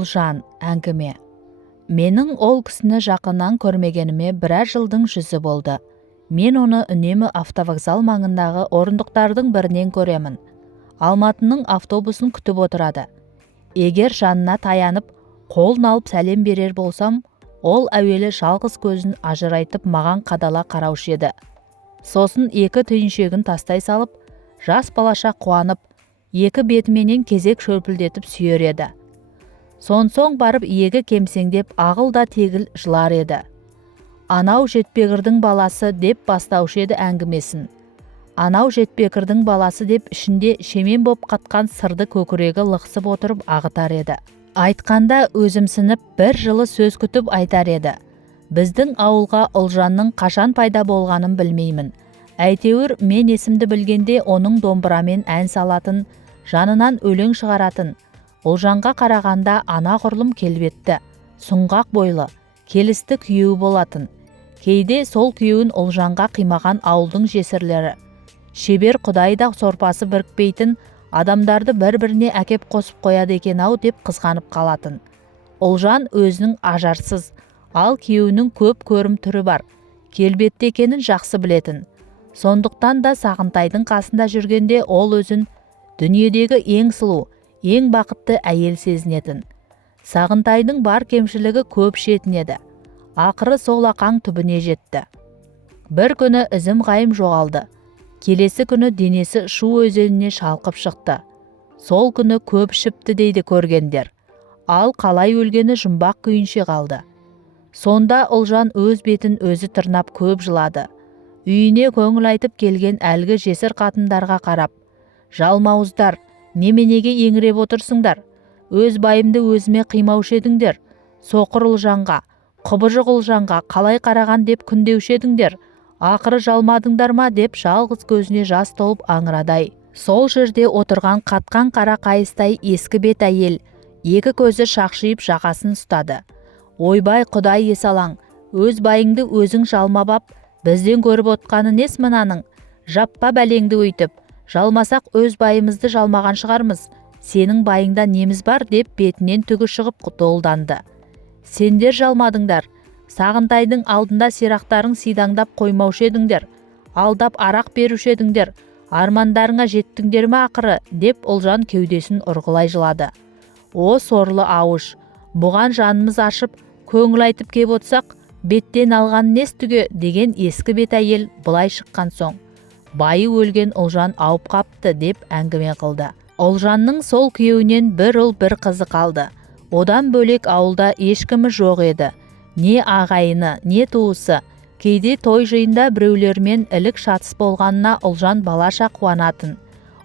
Олжан әңгіме. Менің ол кісіні жақыннан көрмегеніме біраз жылдың жүзі болды. Мен оны үнемі автовокзал маңындағы орындықтардың бірінен көремін. Алматының автобусын күтіп отырады. Егер жанына таянып, қолын алып сәлем берер болсам, ол әуелі жалғыз көзін ажырайтып маған қадала қараушы еді. Сосын екі түйіншегін тастай салып, жас балаша қуанып, екі бетіменен кезек шөпілдетіп сүйер еді. Сонсоң барып иегі кемсеңдеп ағыл да тегіл жылар еді. Анау жетпегірдің баласы деп бастаушы еді әңгімесін. Анау жетпекірдің баласы деп ішінде шемен боп қатқан сырды көкірегі лықсып отырып ағытар еді. Айтқанда өзімсініп бір жылы сөз күтіп айтар еді. Біздің ауылға Ұлжанның қашан пайда болғанын білмеймін. Әйтеуір мен есімді білгенде оның домбырамен ән салатын, жанынан өлең шығаратын, Ұлжанға қарағанда анағұрлым келбетті, сұңғақ бойлы, келісті күйеуі болатын. Кейде сол күйеуін Ұлжанға қимаған ауылдың жесірлері, шебер құдайда сорпасы бірікпейтін адамдарды бір-біріне әкеп қосып қояды екен-ау деп қызғанып қалатын. Ұлжан өзінің ажарсыз, ал күйеуінің көп көрім түрі бар, келбетті екенін жақсы білетін. Сондықтан да Сағынтайдың қасында жүргенде ол өзін дүниедегі ең сұлу, ең бақытты әйел сезінетін. Сағынтайдың бар кемшілігі көп шетін еді. Ақыры сол ақаң түбіне жетті. Бір күні ізім ғайым жоғалды. Келесі күні денесі Шу өзеніне шалқып шықты. Сол күні көп ішіпті дейді көргендер. Ал қалай өлгені жұмбақ күйінше қалды. Сонда Ұлжан өз бетін өзі тырнап көп жылады. Үйіне көңіл айтып келген әлгі жесір қатындарға қарап, жалмауыздар, неменеге еңіреп отырсыңдар? Өз байымды өзіме қимаушы едіңдер. Соқыр Ұлжанға, құбыжық Ұлжанға қалай қараған деп күндеуші едіңдер. Ақыры жалмадыңдар ма деп жалғыз көзіне жас толып аңырадай. Сол жерде отырған қатқан қара қайыстай ескі бет әйел, екі көзі шақшиып жағасын ұстады. Ойбай құдай есалаң, өз байыңды өзің жалмап ап, бізден көріп отқаны нес мынаның? Жаппа бәлеңді өйтіп, жалмасақ өз байымызды жалмаған шығармыз. Сенің байыңда неміз бар деп бетінен түгі шығып долданды. Сендер жалмадыңдар. Сағынтайдың алдында сирақтарың сидаңдап қоймаушы едіңдер. Алдап арақ беруші едіңдер. Армандарыңа жеттіңдер ме ақыры деп Ұлжан кеудесін ұрғылай жылады. О сорлы ауыш, бұған жанымыз ашып, көңіл айтып кеп отсақ, беттен алған нес түге деген ескі бет әйел былай шыққан соң. Байы өлген Ұлжан ауып қапты деп әңгіме қылды. Ұлжанның сол күйеуінен бір ұл бір қызы қалды. Одан бөлек ауылда ешкімі жоқ еді. Не ағайыны, не туысы. Кейде той жиында біреулермен ілік шатыс болғанына Ұлжан балаша қуанатын.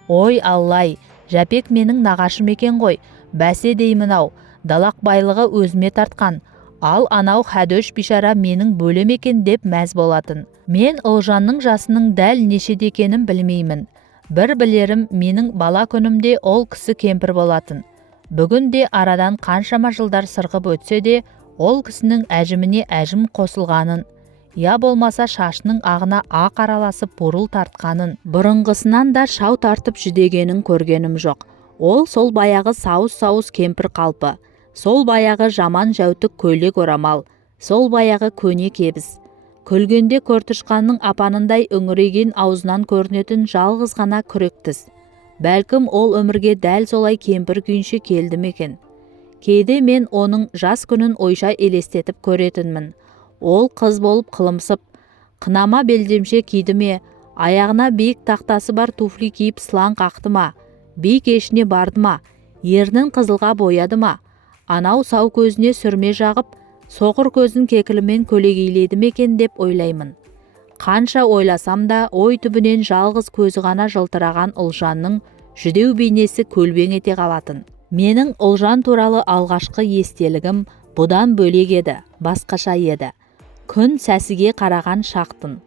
Ой Аллай, Жәпек менің нағашым екен ғой, бәсе деймін-ау, далақ байлығы өзіме тартқан. Ал анау Хәдөш бишара менің бөлем екен деп мәз болатын. Мен Ұлжанның жасының дәл нешеде екенін білмеймін. Бір білерім, менің бала күнімде ол кісі кемпір болатын. Бүгін де арадан қаншама жылдар сырғып өтсе де, ол кісінің әжіміне әжім қосылғанын, я болмаса шашының ағына ақ араласып бурыл тартқанын, бұрынғысынан да шау тартып жүдегенін көргенім жоқ. Ол сол баяғы сауыз-сауыз кемпір қалпы, сол баяғы жаман жәутік көйлек орамал, сол баяғы көне кебіс. Күлгенде көртышқанның апанындай үңірейген аузынан көрінетін жалғыз ғана күректіз. Бәлкім ол өмірге дәл солай кемпір күйінше келді екен. Кейде мен оның жас күнін ойша елестетіп көретінмін. Ол қыз болып қылымсып, қынама белдемше киді ме, аяғына биік тақтасы бар туфли киіп сылаң қақты ма, би кешіне барды ма, ернін қызылға бояды ма, анау сау көзіне сүрме жағып, соқыр көзін кекілімен көлегейледі екен деп ойлаймын. Қанша ойласам да ой түбінен жалғыз көзі ғана жылтыраған Ұлжанның жүдеу бейнесі көлбең ете қалатын. Менің Ұлжан туралы алғашқы естелігім бұдан бөлек еді, басқаша еді. Күн сәсіге қараған шақтын.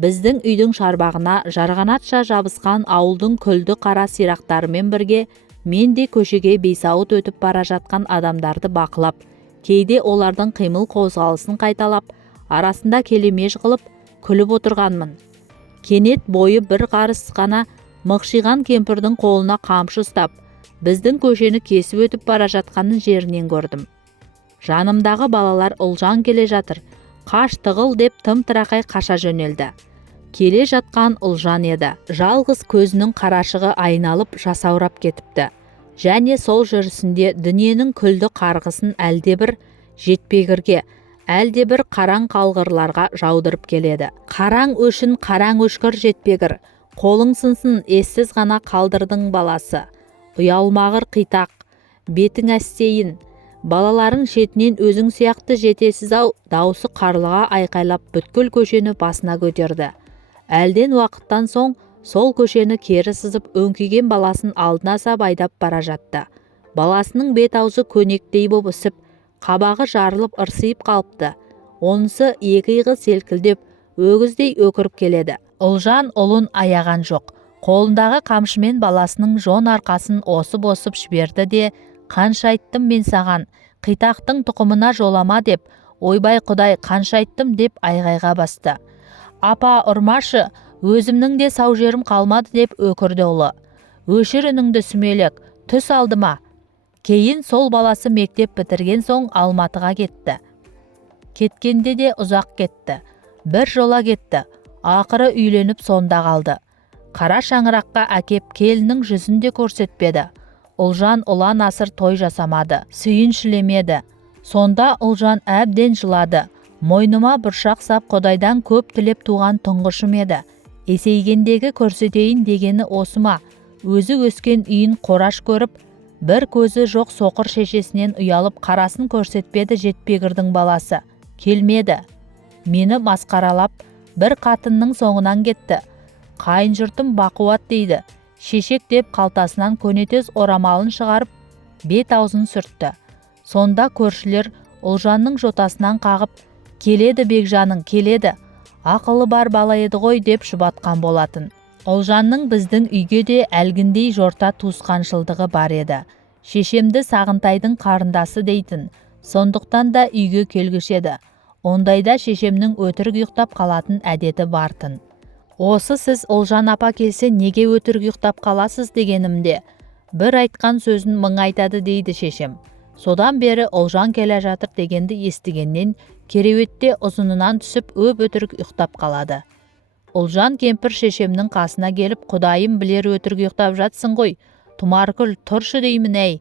Біздің үйдің шарбағына жарғанатша жабысқан ауылдың күлді қара сирақтарымен бірге мен де көшеге бейсауыт өтіп бара жатқан адамдарды бақылап, кейде олардың қимыл қозғалысын қайталап, арасында келемеж қылып, күліп отырғанмын. Кенет бойы бір қарыс қана мықшиған кемпірдің қолына қамшы ұстап, біздің көшені кесіп өтіп бара жатқанын жерінен көрдім. Жанымдағы балалар Ұлжан келе жатыр, қаш тығыл деп тым-тырақай қаша жөнелді. Келе жатқан Ұлжан еді. Жалғыз көзінің қарашығы айналып жасаурап кетіпті. Және сол жүрісінде дүниенің күлді қарғысын әлдебір жетпегірге, әлдебір қараң қалғырларға жаудырып келеді. Қараң өшін қараң өшкір жетпегір, қолың сынсын ессіз ғана қалдырдың баласы. Ұялмағыр қитақ, бетің әстейін, балаларың шетінен өзің сияқты жетесіз-ау, даусы қарлыға айқайлап бүткіл көшені басына көтерді. Әлден уақыттан соң сол көшені кері сызып өңкиген баласын алдына сап айдап бара жатты. Баласының бет-аузы көнектей боп үсіп, қабағы жарылып ырсиып қалыпты. Онысы екі иығы селкілдеп, өгіздей өкіріп келеді. Ұлжан ұлын аяған жоқ. Қолындағы қамшымен баласының жон арқасын осып-осып жіберді де, қанша айттым мен саған, қитақтың тұқымына жолама деп, ойбай құдай қанша айттым деп айғайға басты. Апа ұрмашы, өзімнің де сау жерім қалмады деп өкірді ұлы. Өшір үніңді сүмелек, түс алдыма. Кейін сол баласы мектеп бітірген соң Алматыға кетті. Кеткенде де ұзақ кетті. Бір жола кетті. Ақыры үйленіп сонда қалды. Қара шаңыраққа әкеп келінің жүзін де көрсетпеді. Ұлжан ұлан асыр той жасамады, сүйіншілемеді. Сонда Ұлжан әбден жылады. Мойныма бұршақ сап Құдайдан көп тілеп туған тұңғышым еді. Есейгендегі көрсетейін дегені осы ма? Өзі өскен үйін қораш көріп, бір көзі жоқ соқыр шешесінен ұялып қарасын көрсетпеді жетпегірдің баласы. Келмеді. Мені масқаралап, бір қатынның соңынан кетті. Қайын жұртым бақуат дейді. Шешек деп қалтасынан көнетез орамалын шығарып, бет-аузын сүртті. Сонда көршілер Ұлжанның жотасынан қағып, келеді Бекжаның, келеді. Ақылы бар бала еді ғой деп жұбатқан болатын. Ұлжанның біздің үйге де әлгіндей жорта туысқаншылдығы бар еді. Шешемді Сағынтайдың қарындасы дейтін. Сондықтан да үйге келгішеді. Ондайда шешемнің өтірік ұйықтап қалатын әдеті бартын. Осы сіз Ұлжан апа келсе неге өтірік ұйықтап қаласыз дегенімде, бір айтқан сөзін мың айтады дейді шешем. Содан бері Ұлжан келе жатыр дегенді естігеннен кереуетте ұзынынан түсіп өп-өтірік ұйықтап қалады. Ұлжан кемпір шешемнің қасына келіп, құдайым білер өтірік ұйықтап жатсың ғой, Тұмаркүл тұршы деймін әй.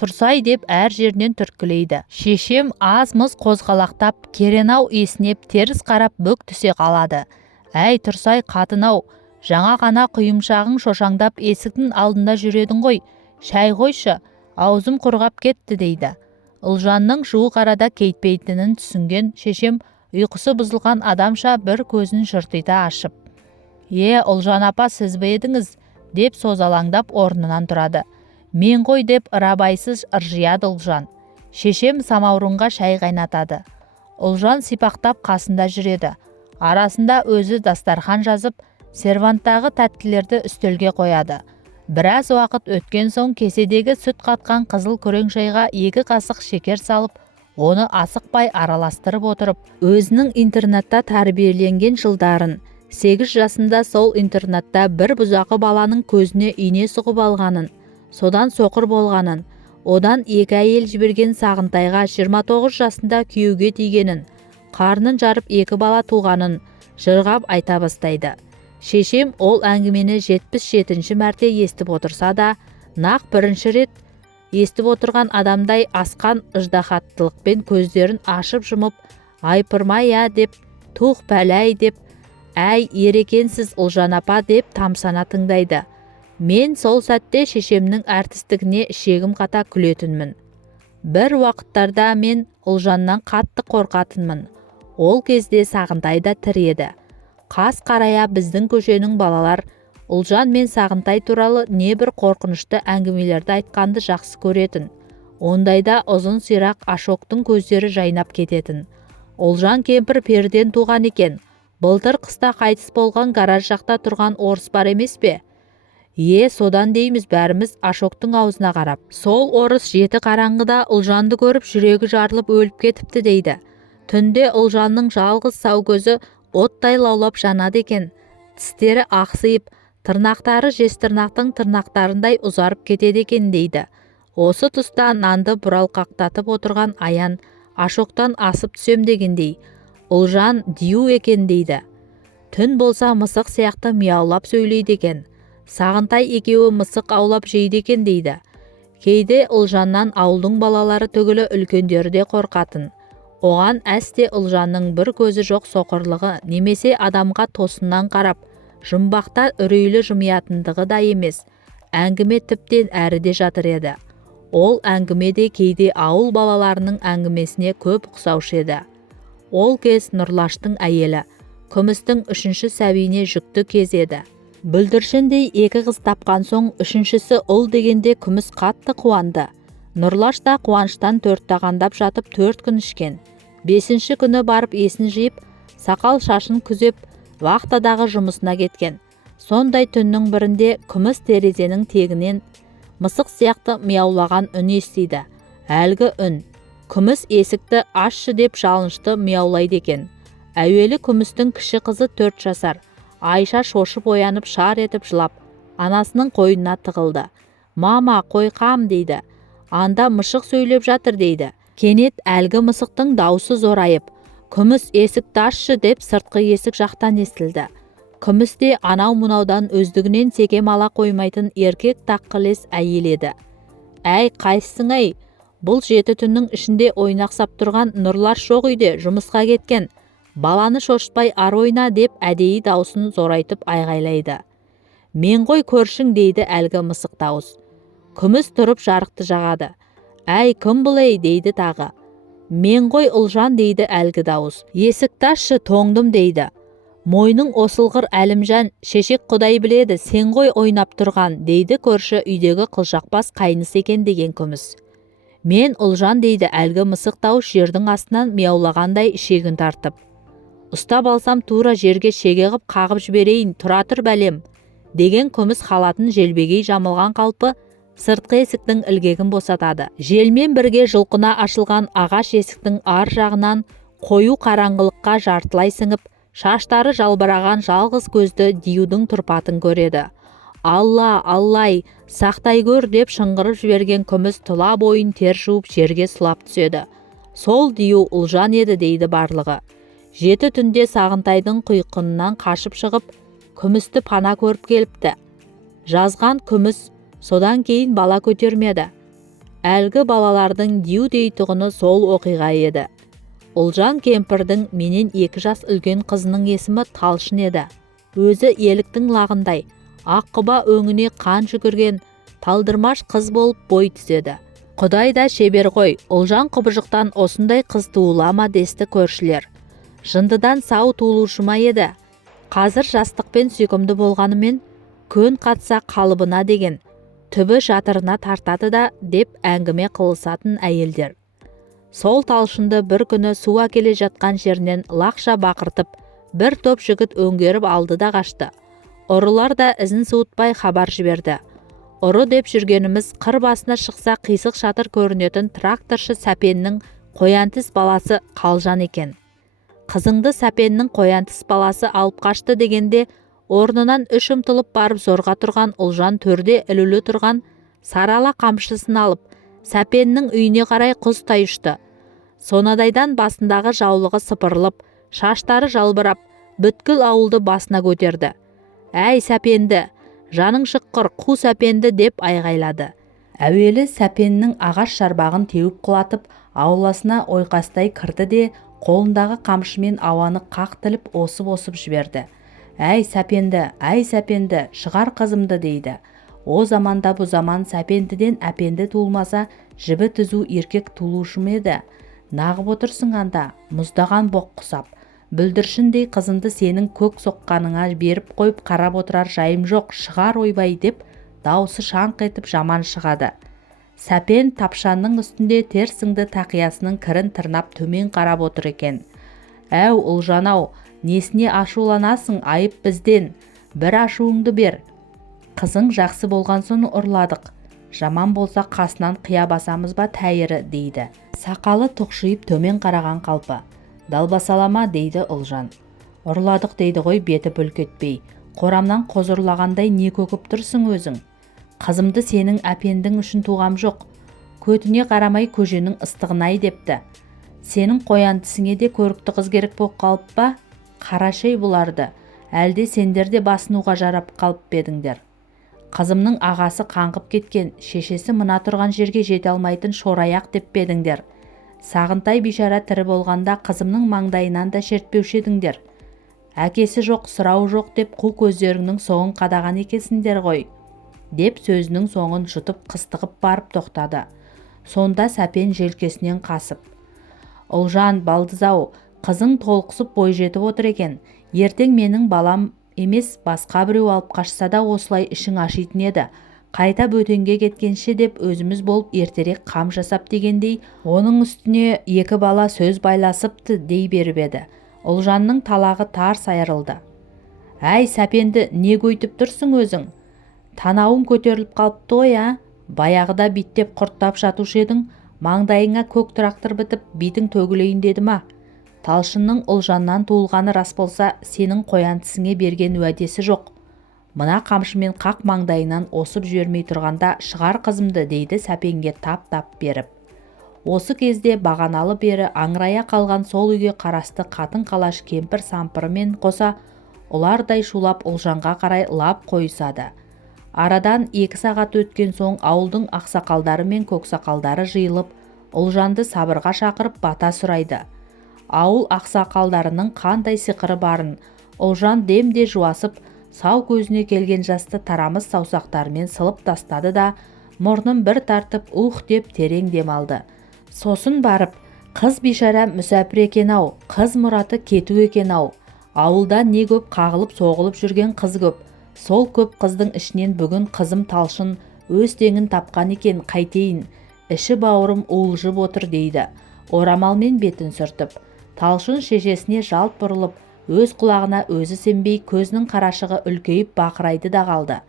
Тұрсай деп әр жерінен түрткілейді. Шешем аз-мұз қозғалақтап, керенау есінеп теріс қарап бүк түсе қалады. Әй Тұрсай қатын-ау, жаңа ғана құйымшағың шошаңдап есіктің алдында жүредің ғой, шай қойшы, аузым құрғап кетті дейді. Ұлжанның жуық арада кетпейтінін түсінген шешем ұйқысы бұзылған адамша бір көзін жыртита ашып, Ұлжан апа сіз бе едіңіз? Деп созалаңдап орнынан тұрады. Мен ғой деп ырабайсыз ыржияды Ұлжан. Шешем самаурынға шай қайнатады. Ұлжан сипақтап қасында жүреді. Арасында өзі дастархан жазып, серванттағы тәттілерді үстелге қояды. Біраз уақыт өткен соң кеседегі сүт қатқан қызыл күрең шайға 2 қасық шекер салып, оны асықпай араластырып отырып, өзінің интернатта тәрбиеленген жылдарын, 8 жасында сол интернатта бір бұзақы баланың көзіне ине сұғып алғанын, содан соқыр болғанын, одан 2 әйел жіберген Сағынтайға 29 жасында күйеуге тигенін, қарнын жарып 2 бала туғанын жырғап айта бастайды. Шешем ол әңгімені 77-ші мәрте естіп отырса да, нақ бірінші рет естіп отырған адамдай асқан ыждахаттылықпен көздерін ашып жұмып, айпырмай деп, тух пәләй деп, әй ерекенсіз Ұлжан апа деп тамсана тыңдайды. Мен сол сәтте шешемнің әртістігіне ішегім қата күлетінмін. Бір уақыттарда мен Ұлжаннан қатты қорқатынмын. Ол кезде Сағынтай да тірі еді. Қас қарая біздің көшенің балалар Ұлжан мен Сағынтай туралы небір қорқынышты әңгімелерді айтқанды жақсы көретін. Ондайда ұзын сирақ Ашоқтың көздері жайнап кететін. Ұлжан кемпір перден туған екен. Былтыр қыста қайтыс болған гараж жақта тұрған орыс бар емес пе? Содан дейміз бәріміз Ашоқтың аузына қарап. Сол орыс жеті қараңғыда Ұлжанды көріп жүрегі жарылып өліп кетіпті дейді. Түнде Ұлжанның жалғыз сау көзі оттай лаулап жанады екен. Тістері ақсиып, Тырнақтары жезтырнақтың тырнақтарындай ұзарып кетеді екен дейді. Осы тұста нанды бұралқақтатып отырған Аян ашоқтан асып түсем дегендей, Ұлжан дию екен дейді. Түн болса мысық сияқты мияулап сөйлейді екен. Сағынтай екеуі мысық аулап жейді екен дейді. Кейде Ұлжаннан ауылдың балалары түгілі үлкендері де қорқатын. Оған әсте Ұлжанның бір көзі жоқ соқырлығы немесе адамға тосыннан қарап, жұмбақта үрейлі жымиятындығы да емес. Әңгіме тіптен әріде жатыр еді. Ол әңгіме де кейде ауыл балаларының әңгімесіне көп ұқсаушы еді. Ол кез Нұрлаштың әйелі, күмістің үшінші сәбиіне жүкті кез еді. Бүлдіршіндей екі қыз тапқан соң үшіншісі ұл дегенде күміс қатты қуанды. Нұрлаш та қуаныштан төрттағандап жатып 4 күн ішкен. 5-ші күні барып есін жиып, сақал шашын күзеп, вахтадағы жұмысына кеткен. Сондай түннің бірінде күміс терезенің тегінен мысық сияқты мияулаған үн естиді. Әлгі үн күміс есікті ашшы деп жалынышты мияулайды екен. Әуелі күмістің кіші қызы 4 жасар. Айша шошып оянып шар етіп жылап, анасының қойнына тығылды. Мама, қойқам дейді. Анда мышық сөйлеп жатыр дейді. Кенет әлгі мысықтың даусы зорайып, күміс есікті ашшы деп сыртқы есік жақтан естілді. Күміс те анау-мұнаудан өздігінен секем ала қоймайтын еркек таққылес әйел еді. Әй, қайсың ай? Бұл 7 түннің ішінде ойнақсап тұрған Нұрлаш жоқ үйде, жұмысқа кеткен. Баланы шошытпай ар ойна деп әдейі даусын зорайтып айғайлайды. Мен ғой көршің дейді әлгі мысық дауыс. Күміс тұрып жарықты жағады. Әй, кім бұл ей дейді тағы. Мен ғой Ұлжан дейді әлгі дауыс. Есікті ашшы, тоңдым дейді. Мойның осылғыр Әлімжан, шешек құдай біледі, сен ғой ойнап тұрған дейді көрші үйдегі қылжақбас қайныс екен деген күміс. Мен Ұлжан дейді әлгі мысық дауыс жердің астынан мияулағандай ішегін тартып. Ұстап алсам тура жерге шеге қып қағып жіберейін, тұра тұр бәлем деген күміс халатын желбегей жамылған қалпы сыртқы есіктің ілгегін босатады. Желмен бірге жылқына ашылған ағаш есіктің ар жағынан қою қараңғылыққа жартылай сіңіп, шаштары жалбыраған жалғыз көзді диюдың тұрпатын көреді. Алла, Аллай, сақтай көр деп шыңғырып жіберген күміс тұла бойын тер жуып жерге сұлап түседі. Сол дию Ұлжан еді дейді барлығы. 7 түнде Сағынтайдың құйқынынан қашып шығып, күмісті пана көріп келіпті. Жазған күміс содан кейін бала көтермеді. Әлгі балалардың дию дейтұғыны сол оқиға еді. Ұлжан кемпірдің менен 2 жас үлкен қызының есімі Талшын еді. Өзі еліктің лағындай, аққұба өңіне қан жүгірген, талдырмаш қыз болып бой түзеді. Құдай да шебер ғой, Ұлжан құбыжықтан осындай қыз туылама десті көршілер. Жындыдан сау туылушы ма еді. Қазір жастықпен сүйкімді болғанымен, көн қатса қалыбына деген, түбі жатырына тартады да деп әңгіме қылысатын әйелдер. Сол Талшынды бір күні су әкеле жатқан жерінен лақша бақыртып, бір топ жігіт өңгеріп алды да қашты. Ұрылар да ізін суытпай хабар жіберді. Ұры деп жүргеніміз қыр басына шықса қисық шатыр көрінетін тракторшы Сәпеннің қоянтіс баласы Қалжан екен. Қызыңды Сәпеннің қоянтіс баласы алып қашты дегенде, орнынан үш ұмтылып барып зорға тұрған Ұлжан төрде ілулі тұрған сарала қамшысын алып, Сәпеннің үйіне қарай құстай ұшты. Сонадайдан басындағы жаулығы сыпырылып, шаштары жалбырап, бүткіл ауылды басына көтерді. Әй Сәпенді, жаның шыққыр, қу Сәпенді деп айғайлады. Әуелі Сәпеннің ағаш шарбағын теуіп құлатып, ауласына ойқастай кірді де, қолындағы қамшымен ауаны қақтылып осып-осып жіберді. Әй Сәпенді, шығар қызымды дейді. О заманда бұ заман Сәпендіден әпенді туылмаса, жібі түзу еркек туылушы ма еді? Нағып отырсың анда, мұздаған боқ құсап. Бүлдіршіндей қызынды сенің көк соққаныңа беріп қойып қарап отырар жайым жоқ, шығар ойбай деп, даусы шаңқ етіп жаман шығады. Сәпен тапшанның үстінде терсіңді тақиясының кірін тырнап төмен қарап отыр екен. Әу Ұлжан-ау, несіне ашуланасың, айып бізден, бір ашуыңды бер. Қызың жақсы болған соң ұрладық, жаман болса қасынан қия басамыз ба тәйірі дейді. Сақалы тұқшиып төмен қараған қалпы. Далбасалама дейді Ұлжан. Ұрладық дейді ғой беті бүлк етпей. Қорамнан қозырлағандай не көкіп тұрсың өзің? Қызымды сенің әпендің үшін туғам жоқ. Көтіне қарамай көженің ыстығын-ай депті. Сенің қояндысыңе де көрікті қыз керек боп қалып па? Қарашей бұларды, әлде сендер де басынуға жарап қалып бедіңдер. Қызымның ағасы қаңғып кеткен, шешесі мына тұрған жерге жете алмайтын шораяқ деп бедіңдер. Сағынтай бишара тірі болғанда қызымның маңдайынан да шертпеуші едіңдер. Әкесі жоқ, сұрау жоқ деп қу көздеріңнің соңын қадаған екесіңдер ғой, деп сөзінің соңын жұтып қыстығып барып тоқтады. Сонда Сәпен желкесінен қасып: Ұлжан, балдыз-ау, қызың толқысып бой жетіп отыр екен. Ертең менің балам емес басқа біреу алып қашса да осылай ішің ашитын еді. Қайта бөтенге кеткенше деп өзіміз болып ертерек қам жасап дегендей, оның үстіне екі бала сөз байласыпты дей беріп еді. Ұлжанның талағы тарс айырылды. Әй, Сәпенді не көйтіп тұрсың өзің? Танауың көтеріліп қалыпты ғой, а? Баяғыда биттеп құрттап жатушы едің, маңдайыңа көк трактор бітіп, битің төгілейін деді ма? Талшынның Ұлжаннан туылғаны рас болса, сенің қоянтысыңе берген уәдесі жоқ. Мына қамшымен қақ маңдайынан осып жібермей тұрғанда шығар қызымды, дейді Сәпенге тап-тап беріп. Осы кезде бағаналы бері аңырая қалған сол үйге қарасты қатын-қалаш кемпір сампырымен қоса ұлардай шулап Ұлжанға қарай лап қойысады. Арадан 2 сағат өткен соң ауылдың ақсақалдары мен көксақалдары жиылып, Ұлжанды сабырға шақырып бата сұрайды. Ауыл ақсақалдарының қандай сиқыры барын Ұлжан демде жуасып, сау көзіне келген жасты тарамыс саусақтарымен сылып тастады да, мұрнын бір тартып деп терең дем алды. Сосын барып, қыз бишара мүсәпір екен-ау, қыз мұраты кету екен-ау. Ауылда не көп қағылып соғылып жүрген қыз көп. Сол көп қыздың ішінен бүгін қызым Талшын өз теңін тапқан екен, қайтейін. Іші бауырым уылжып отыр, дейді. Орамалмен бетін сүртіп. Талшын шешесіне жалт бұрылып, өз құлағына өзі сенбей көзінің қарашығы үлкейіп бақырайды да қалды.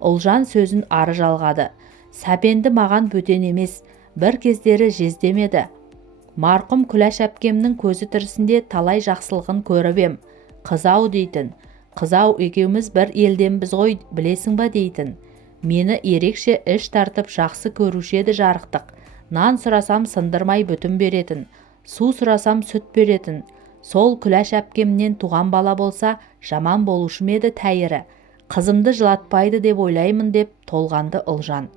Ұлжан сөзін ары жалғады. Сәпенді маған бөтен емес, бір кездері жездемеді. Марқұм Күләш әпкемнің көзі тірісінде талай жақсылығын көріп ем. Қызау дейтін. Қызау екеуміз бір елденбіз ғой, білесің ба дейтін. Мені ерекше іш тартып жақсы көруші еді жарықтық. Нан сұрасам сындырмай бүтін беретін. Су сұрасам сүт беретін. Сол Күләш әпкемнен туған бала болса, жаман болушы еді тәйірі. Қызымды жылатпайды деп ойлаймын, деп толғанды Ұлжан.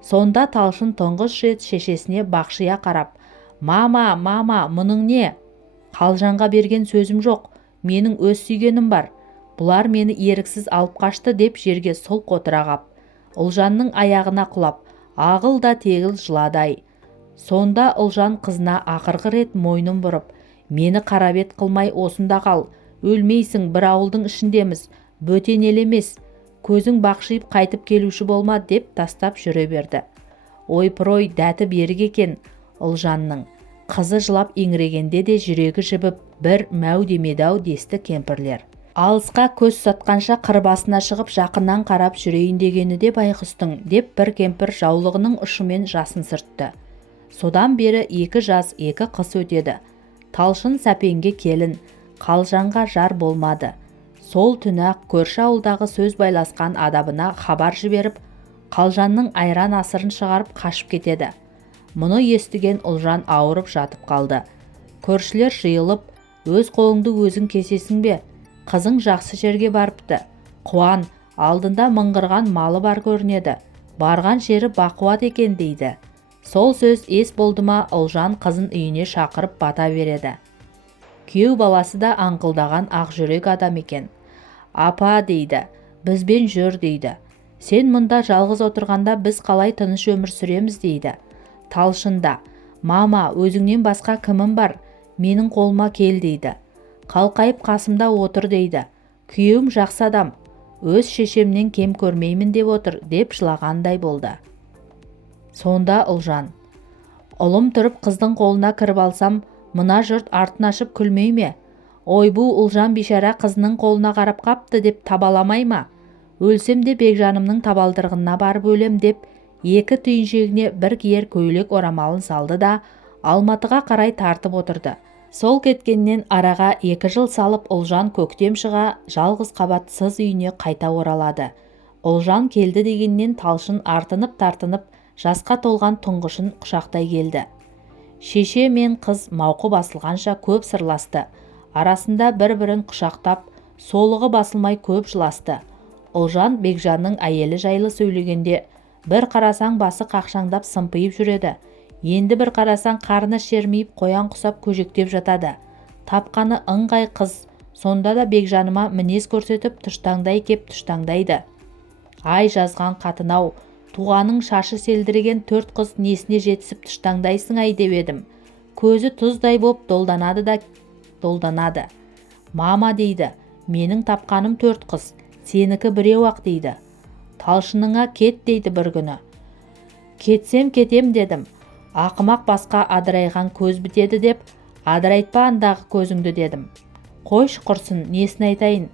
Сонда Талшын тұңғыш рет шешесіне бақшия қарап: Мама, мұның не? Қалжанға берген сөзім жоқ. Менің өз сүйгенім бар. Бұлар мені еріксіз алып қашты, деп жерге сұлқ отыра қап. Ұлжанның аяғына құлап, ағыл да тегіл жыладай. Сонда Ұлжан қызына ақырғы рет мойнын бұрып: Мені қарабет қылмай осында қал. Өлмейсің, бір ауылдың ішіндеміз. Бөтен ел емес. Көзің бақшиып қайтып келуші болма, деп тастап жүре берді. Ойпыр-ой, дәті берік екен Ұлжанның. Қызы жылап еңірегенде де жүрегі жібіп, бір мәу демеді-ау, десті кемпірлер. Алысқа көз сатқанша қыр басына шығып жақыннан қарап жүрейін дегені де байғұстың, деп бір кемпір жаулығының ұшымен жасын сыртты. Содан бері 2 жаз 2 қыс өтеді. Талшын Сәпенге келін, қалжанға жар болмады. Сол түні-ақ көрші ауылдағы сөз байласқан адабына хабар жіберіп, қалжанның айран асырын шығарып қашып кетеді. Мұны естіген Ұлжан ауырып жатып қалды. Көршілер жиылып: Өз қолыңды өзің кесесің бе? Қызың жақсы жерге барыпты. Қуан, алдында мыңғырған малы бар көрінеді. Барған жері бақуат екен, дейді. Сол сөз ес болды ма, Ұлжан қызын үйіне шақырып бата береді. Күйеу баласы да аңқылдаған ақ жүрек адам екен. Апа, дейді, бізбен жүр, дейді. Сен мұнда жалғыз отырғанда біз қалай тыныш өмір сүреміз, дейді. Талшында: Мама, өзіңнен басқа кімім бар? Менің қолыма кел, дейді. Қалқайып қасымда отыр, дейді. Күйеуім жақсы адам, өз шешемнен кем көрмеймін деп отыр, деп жылағандай болды. Сонда Ұлжан: Ұлым тұрып қыздың қолына кіріп алсам, мына жұрт артын ашып күлмей ме? Ойбу, Ұлжан бишара қызының қолына қарап қапты, деп табаламай ма? Өлсем де Бекжанымның табалдырғына барып өлем, деп 2 түйіншегіне бір киер көйлек орамалын салды да Алматыға қарай тартып отырды. Сол кеткеннен араға 2 жыл салып Ұлжан көктем шыға жалғыз қабат сыз үйіне қайта оралады. Ұлжан келді дегеннен Талшын артынып-тартынып жасқа толған тұңғышын құшақтай келді. Шеше мен қыз мауқы басылғанша көп сырласты. Арасында бір-бірін құшақтап, солығы басылмай көп жыласты. Ұлжан Бекжанның әйелі жайлы сөйлегенде, бір қарасаң басы қақшаңдап сымпиып жүреді. Енді бір қарасаң қарны шермейіп қоян құсап көжектеп жатады. Тапқаны ыңғай қыз, сонда да Бекжаныма мінез көрсетіп тұштаңдай кеп тұштаңдайды. Ай жазған қатынау, туғаның шашы селдіреген 4 қыз несіне жетісіп тұштаңдайсың ай деп едім. Көзі тұздай боп долданады да долданады. Мама дейді, менің тапқаным 4 қыз, сенікі біреу-ақ дейді. Талшыныңа кет дейді бір күні. Кетсем кетем дедім. Ақымақ басқа адырайған көз бітеді деп, адырайтпа андағы көзіңді дедім. Қойшы құрсын, несін айтайын?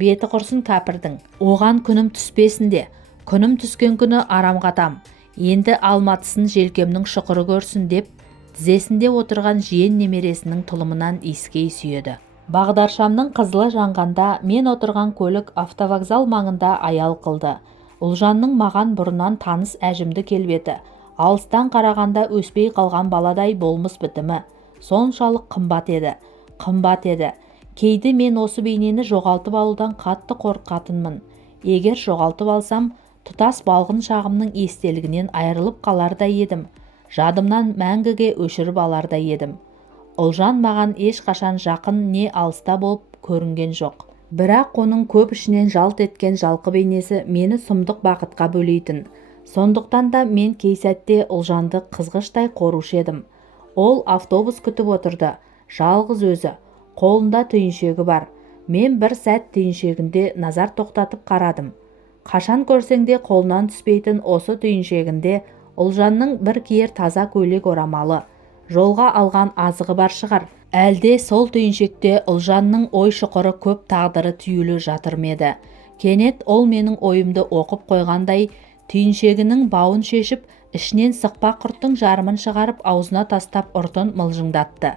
Беті құрсын кәпірдің. Оған күнім түспесін де. Күнім түскен күні арам қатам. Енді алматысын желкемнің шұқыры көрсін деп, тізесінде отырған жиен немересінің тұлымынан иіскей сүйеді. Бағдаршамның қызылы жанғанда мен отырған көлік автовокзал маңында аял қылды. Ұлжанның маған бұрыннан таныс әжімді келбеті. Алыстан қарағанда өспей қалған баладай болмыс бітімі. Соншалық қымбат еді. Қымбат еді. Кейде мен осы бейнені жоғалтып алудан қатты қорқатынмын. Егер жоғалтып алсам, тұтас балғын шағымның естелігінен айырылып қалардай едім. Жадымнан мәңгіге өшіріп алардай едім. Ұлжан маған ешқашан жақын не алыста болып көрінген жоқ. Бірақ оның көп ішінен жалт еткен жалқы бейнесі мені сұмдық бақытқа бөлейтін. Сондықтан да мен кей сәтте Ұлжанды қызғыштай қорушы едім. Ол автобус күтіп отырды, жалғыз өзі, қолында түйіншегі бар. Мен бір сәт түйіншегінде назар тоқтатып қарадым. Қашан көрсең де қолынан түспейтін осы түйіншегінде Ұлжанның бір киер таза көйлек орамалы, жолға алған азығы бар шығар. Әлде сол түйіншекте Ұлжанның ой шұқыры көп тағдыры түйілі жатыр ма еді? Кенет ол менің ойымды оқып қойғандай, түйіншегінің бауын шешіп, ішінен сықпа құрттың жарымын шығарып аузына тастап ұртын мылжыңдатты.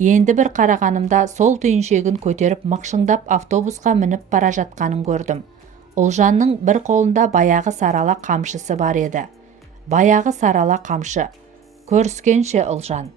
Енді бір қарағанымда сол түйіншегін көтеріп мықшыңдап автобусқа мініп бара жатқанын көрдім. Ұлжанның бір қолында баяғы сарала қамшысы бар еді. Баяғы сарала қамшы. Көріскенше Ұлжан.